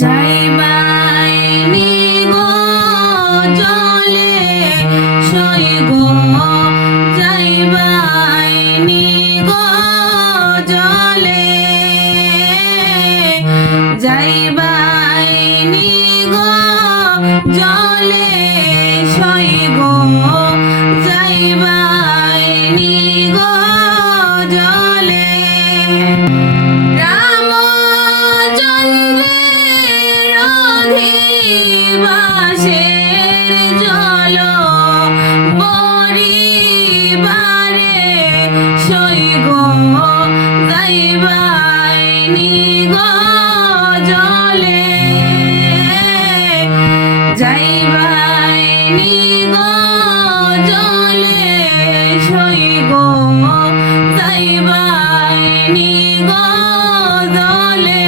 যাইবাইনি গো জলে সই গো যাইবাইনি গো জলে যাইবাইনি গো জলে সই গো যাইবাইনি গো জলে বাসের জল বরিবারে সই গো যাইবাইনি গো জলে যাইবাইনি গো জলে সই গো যাইবাইনি গো জলে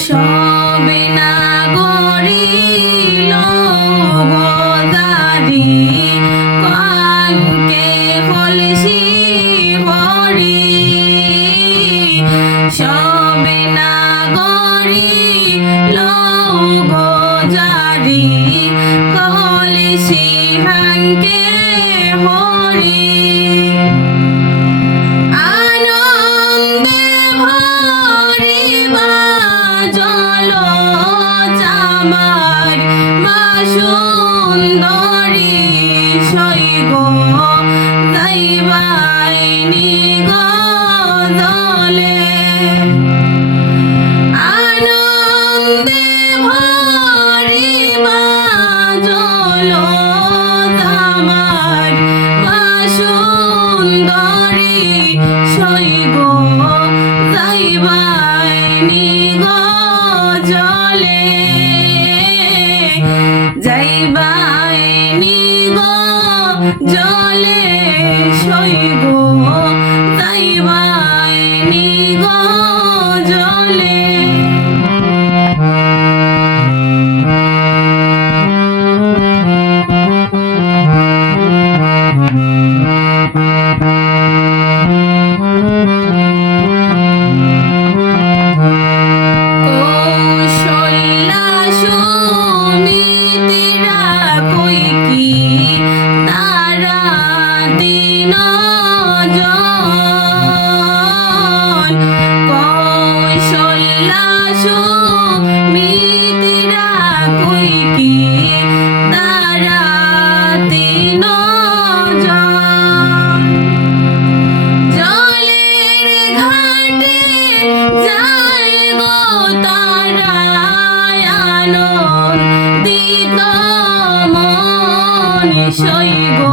সবে না গরিল গোদারি কানকে ফলসি হরি সবে না গরিল গোদারি কলসি হানকে হরি আমার মা সুন্দরী সই গো যাইবাইনি গো জলে আনন্দে ভরিবা জল আমার মা সুন্দরী সই গো যাইবাইনি গো জলে যাইবাইনি গো জলে সই গো যাইবাইনি গো জলে সই গো